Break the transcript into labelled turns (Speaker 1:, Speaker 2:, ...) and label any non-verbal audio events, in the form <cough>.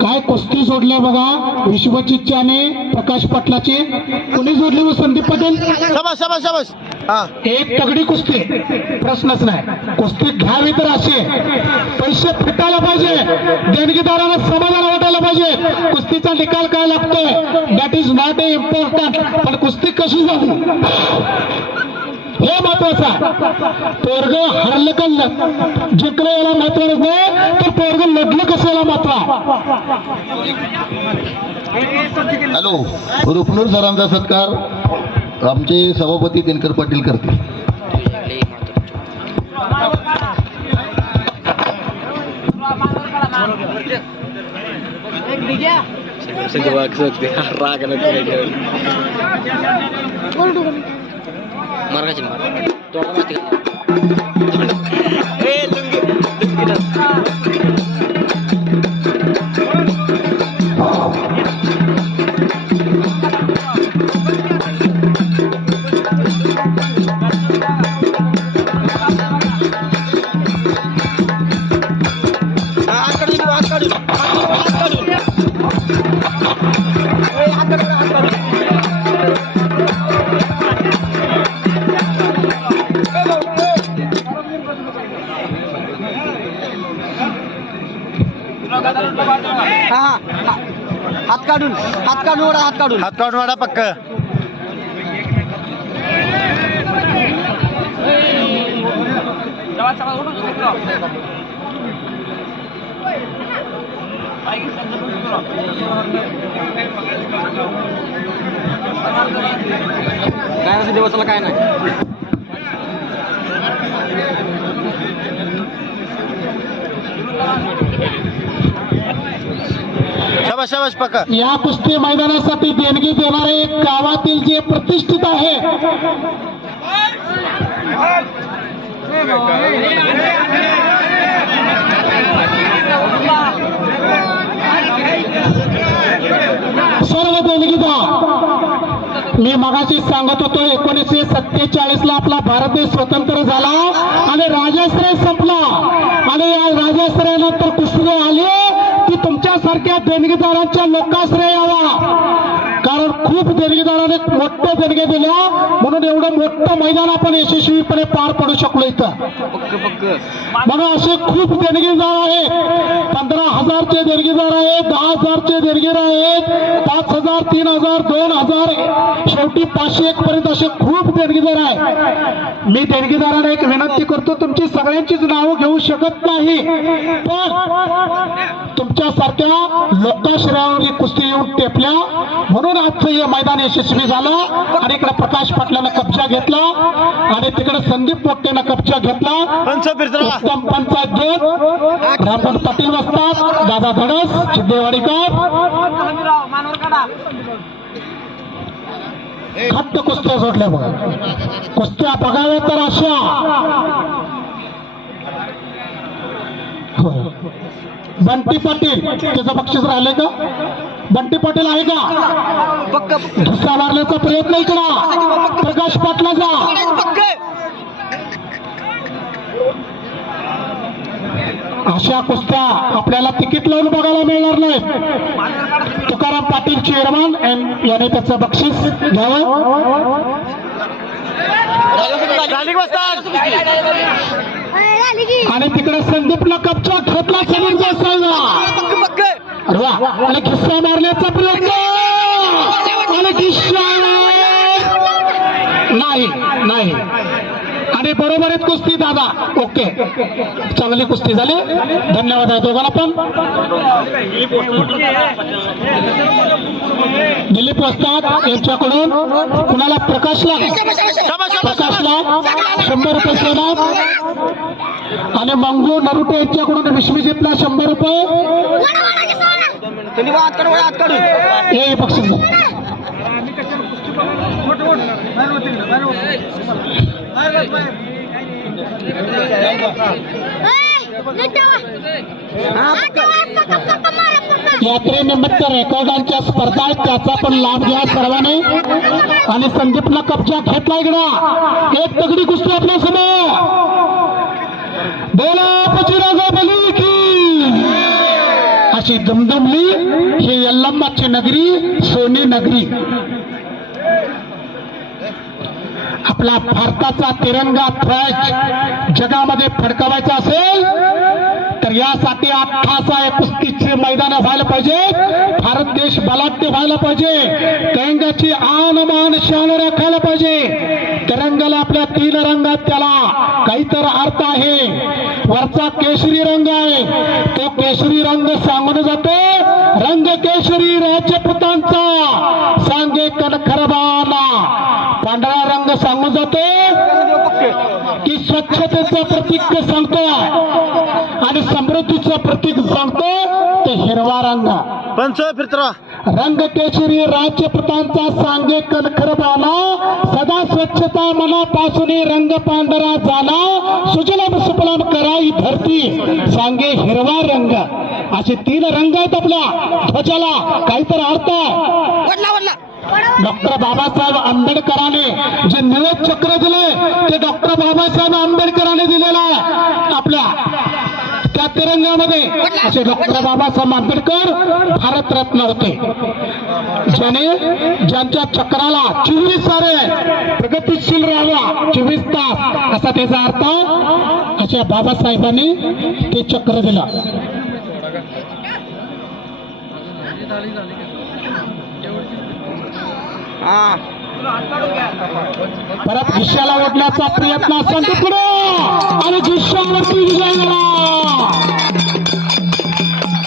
Speaker 1: काय कुस्ती सोडले बघा विश्वजितच्याने प्रकाश पाटलाचे. कोणी जोडले व संदीप पटेल?
Speaker 2: शाबास शाबास शाबास.
Speaker 1: एक तगडी कुस्ती. प्रश्नच नाही. कुस्ती घ्यावी तर असे पैसे फिटायला पाहिजे. देणगीदारांना समाधान वाटायला पाहिजे. कुस्तीचा निकाल काय लागतोय? That is not a important पण कुस्ती कशी झाली? हे। महत्वाचं आहे पोरग हरलं का जिंकलं याला महत्व नाही तर पोरग लढलं कसं याला महत्व
Speaker 3: हॅलो रुपनूर सरांचा सत्कार। आमचे सभापती दिनकर पाटील करतील <laughs>
Speaker 4: मार्गाची मार. तोडा माहिती
Speaker 2: हा, हा. हात काढून हात काढून ओढा हात काढून. हात काढून ओढा पक्क. नसेल दिवसाला काय नाही. शाबास शाबास पक्का
Speaker 1: या कुस्ती मैदानासाठी देणगी देणारे गावातील जे प्रतिष्ठित आहे. सर्व देणगीदार मी मगाशी सांगत होतो एकोणीसशे सत्तेचाळीस ला आपला भारत देश स्वतंत्र झाला आणि राजाश्रय संपला. आणि या राजाश्रयानंतर कुस्ती आली. ती तुमच्यासारख्या देणगीदारांच्या लोकाश्रय यावा. कारण खूप देणगीदाराने मोठ्या देणग्या दिल्या म्हणून एवढं मोठं मैदान आपण यशस्वीपणे पार पडू शकलो इथं. बघा असे खूप देणगीदार आहेत. हजारचे देणगीदार आहेत दहा हजारचे देणगीदार आहेत पाच हजार तीन हजार दोन हजार. शेवटी पाचशे एक पर्यंत असे खूप देणगीदार आहेत. मी देणगीदारांना एक विनंती करतो तुमची सगळ्यांचीच नावं घेऊ शकत नाही. पण तुमच्यासारख्या लोकाश्रयावर ही कुस्ती येऊन टेपल्या म्हणून आजचं हे मैदान यशस्वी झालं आणि इकडे प्रकाश पाटलानं कब्जा घेतला आणि तिकडे संदीप पोट्टेनं कब्जा घेतला. उत्तम पंचायत गेट रामपत पाटील बसतात. दादा धडस सिद्धेवाडीकर खट्ट कुस्त्या जोडल्या बघा. कुस्त्या बघाव्या तर अशा. बंटी पाटील त्याचं बक्षीस राहिले का? बंटी पाटील आहे का?
Speaker 2: पक्क
Speaker 1: धुसा मारण्याचा प्रयत्न इकडा. प्रकाश पाटलाचा. अशा कुस्त्या आपल्याला तिकीट लावून बघायला मिळणार नाही. तुकाराम पाटील चेअरमन याने त्याचं बक्षीस घ्यावं. आणि तिकडे संदीपला कपचा घेतला समीर गोसाईला आणि खिस्सा मारण्याचा प्रयत्न. बरोबर आहेत कुस्ती दादा. ओके. चांगली कुस्ती झाली. धन्यवाद आहे दोघांना पण. दिलीप वस्ताद यांच्याकडून कुणाला प्रकाशला प्रकाशला शंभर रुपये सोडा आणि मंगू नरुटे यांच्याकडून विश्वजितला शंभर रुपये. हे बक्षीस घ्या. यात्रेनिमित्त रेकॉर्डांच्या स्पर्धा आहेत त्याचा पण लाभ घ्या सर्वांनी. आणि संदीपला कब्जा घेतला इकडा. एक तगडी कुस्ती आपल्यासमोर बोला पचिराजा बली की. अशी दमदमली ही यल्लम्माची नगरी सोनी नगरी. आपला भारताचा तिरंगा ध्वज जगामध्ये फडकवायचा असेल तर यासाठी अठ्ठासा कुस्तीचे मैदान व्हायला पाहिजे. भारत देश बलाढ्य व्हायला पाहिजे. तिरंगाची आन मान शान राखायला पाहिजे. तिरंगाला आपल्या तीन रंगात त्याला. काहीतरी अर्थ आहे. वरचा केशरी रंग आहे. तो केशरी रंग सांगून जातो. रंग केशरी राजपुतांचा. सांगे कनखरबाला जातो की स्वच्छतेचं प्रतीक सांगतो. आणि समृद्धीचं प्रतीक सांगतो ते हिरवा रंग.
Speaker 2: पंच फिरतरा
Speaker 1: रंग केशरी राजपुतांचा सांगे कणखरबाला सदा स्वच्छता मनापासून रंग पांढरा झाला. सुजलाम सुफलाम कराई धरती सांगे हिरवा रंग. असे तीन रंग आहेत आपल्या ध्वजाला. काहीतरी अर्थ आहे.
Speaker 2: वडला वडला.
Speaker 1: डॉक्टर बाबासाहेब आंबेडकरांनी जे निळे चक्र दिले ते डॉक्टर बाबासाहेब आंबेडकरांनी दिलेलं आहे. आपल्या त्या तिरंगामध्ये असे डॉक्टर बाबासाहेब आंबेडकर भारतरत्न होते. ज्याने ज्यांच्या चक्राला चोवीस सारे प्रगतीशील राहिला चोवीस तास असा त्याचा अर्थ अशा बाबासाहेबांनी ते चक्र दिलं. परत घिशाला ओढण्याचा प्रयत्न संत पुढे आणि घिशावरती विजय झाला.